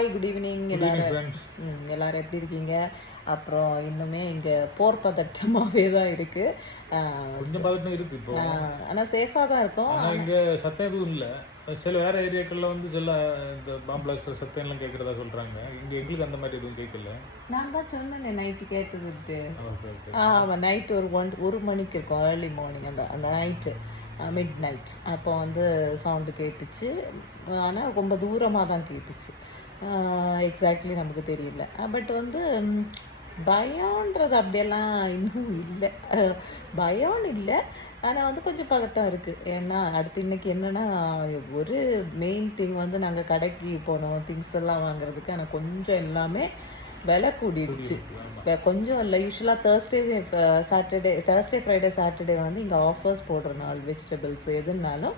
Hi good evening எல்லாரும் எப்படி இருக்கீங்க? அப்புறம் இன்னுமே இங்கே போர் பதட்டமாகவே தான் இருக்குது. கொஞ்சம் பதட்டம் இருக்குது இப்போ. ஆனால் சேஃபாக தான் இருக்கும். ஆனால் இங்கே சத்தம் எதுவும் இல்லை. சில வேறு ஏரியாக்களில் வந்து சில இந்த பாம்பு பிளாஸ்டர் சத்தம் எல்லாம் கேட்குறதா சொல்கிறாங்க. இங்கே எங்களுக்கு அந்த மாதிரி எதுவும் கேட்கல. நான் தான் சொன்னேன் நைட்டு கேட்டுக்கிட்டு. ஆமாம், நைட்டு ஒரு மணிக்கு இருக்கும், ஏர்லி மார்னிங் அந்த நைட்டு மிட் நைட் அப்போ வந்து சவுண்டு கேட்டுச்சு. ஆனால் ரொம்ப தூரமாக தான் கேட்டுச்சு. எக்ஸாக்ட்லி நமக்கு தெரியல. பட் வந்து பயம்ன்றது அப்படியெல்லாம் இன்னும் இல்லை. பயம்னு இல்லை, ஆனால் வந்து கொஞ்சம் பதட்டம் இருக்குது. ஏன்னா அடுத்து இன்றைக்கி என்னென்னா, ஒரு மெயின் திங் வந்து நாங்கள் கடைக்கு போனோம் திங்ஸ் எல்லாம் வாங்குறதுக்கு. ஆனால் கொஞ்சம் எல்லாமே விலை கூடிடுச்சு. கொஞ்சம் இல்லை, யூஸ்வலாக தேர்ஸ்டே ஃப்ரைடே சாட்டர்டே வந்து இங்கே ஆஃபர்ஸ் போடுற நாள், வெஜிடபிள்ஸ் எதுனாலும்.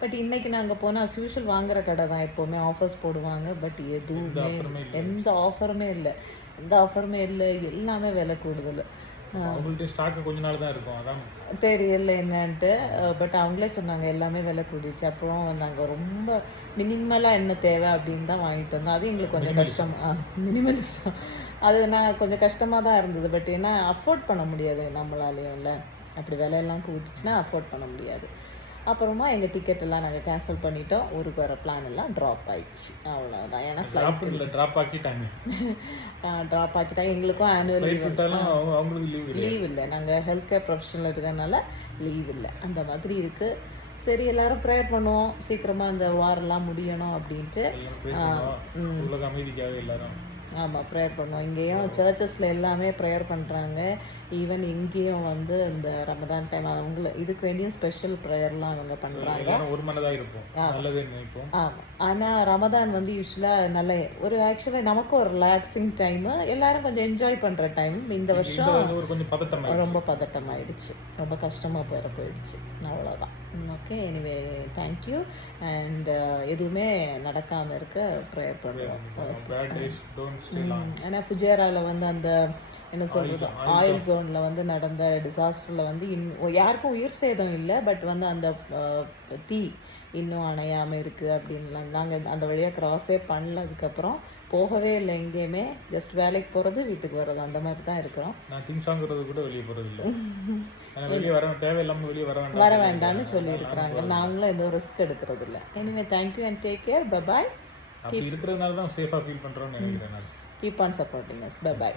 பட் இன்றைக்கி நாங்கள் போனால் அஸ் யூஷுவல் வாங்குற கடை தான், எப்போவுமே ஆஃபர்ஸ் போடுவாங்க. பட் எதுவுமே எந்த ஆஃபருமே இல்லை, எல்லாமே விலை கூடுதல். கொஞ்ச நாள் தான் இருக்கும், அதான் தெரியல என்னன்ட்டு. பட் அவங்களே சொன்னாங்க எல்லாமே விலை கூடிடுச்சு. அப்புறம் நாங்கள் ரொம்ப மினிமலாக என்ன தேவை அப்படின்னு தான் வாங்கிட்டு வந்தோம். அது எங்களுக்கு கொஞ்சம் கஷ்டம். மினிமலிஸ்ட் அது நான் கொஞ்சம் கஷ்டமாக தான் இருந்தது. பட் ஏன்னா அஃபோர்ட் பண்ண முடியாது நம்மளாலேயும் இல்லை, அப்படி விலையெல்லாம் கூட்டிச்சுன்னா அஃபோர்ட் பண்ண முடியாது. அப்புறமா எங்கள் டிக்கெட் எல்லாம் நாங்கள் கேன்சல் பண்ணிட்டோம். ஊருக்கு வர பிளான் எல்லாம் ட்ராப் ஆயிடுச்சு, அவ்வளோதான். ஏன்னா ட்ராப் ஆக்கிட்டாங்க. எங்களுக்கும் ஆனுவல் லீவ் இல்லை. நாங்கள் ஹெல்த் கேர் ப்ரொஃபஷனில் இருக்கிறதுனால லீவ் இல்லை, அந்த மாதிரி இருக்குது. சரி, எல்லாரும் ப்ரேயர் பண்ணுவோம் சீக்கிரமாக இந்த வாரெல்லாம் முடியணும் அப்படின்ட்டு. ஆமாம், ப்ரேயர் பண்ணுவோம். இங்கேயும் சர்ச்சஸில் எல்லாமே ப்ரேயர் பண்ணுறாங்க. ஈவன் இங்கேயும் வந்து இந்த ரமதான் டைம் இதுக்கு வேண்டிய ஸ்பெஷல் ப்ரேயர்லாம் அவங்க பண்ணுறாங்க. ஆமாம், ஆனால் ரமதான் வந்து யூஸ்வலாக நல்ல ஆக்சுவலாக நமக்கு ஒரு ரிலாக்ஸிங் டைமு, எல்லாரும் கொஞ்சம் என்ஜாய் பண்ணுற டைம். இந்த வருஷம் ரொம்ப பதட்டமாயிடுச்சு, ரொம்ப கஷ்டமாக போயிடுச்சு, அவ்வளோதான். Okay, anyway thank you. அண்ட் எதுவுமே நடக்காமல் இருக்க ப்ரேயர் பண்ணுறோம். ஏன்னா ஃபுஜேராவில் வந்து அந்த என்ன சொல்கிறது, ஆயில் ஜோனில் வந்து நடந்த டிசாஸ்டரில் வந்து யாருக்கும் உயிர் சேதம் இல்லை. பட் வந்து அந்த தீ இன்னும் அணையாமல் இருக்குது அப்படின்லாம். நாங்கள் அந்த வழியாக க்ராஸே பண்ணல, அதுக்கப்புறம் போகவே இல்லை எங்கேயுமே. ஜஸ்ட் வேலைக்கு போகிறது, வீட்டுக்கு வர்றது, அந்த மாதிரி தான் இருக்கிறோம். கூட வெளியே போகிறது இல்லை, வர வேண்டாம்னு சொல்லியிருக்கிறாங்க. நாங்களும் எதுவும் ரிஸ்க் எடுக்கிறது இல்லை. Anyway thank you and take care. Bye bye. இருக்கிறதுனால தான் சேஃபாக ஃபீல் பண்ணுறோம்னு நினைக்கிறேன். Keep on supporting us. Bye bye.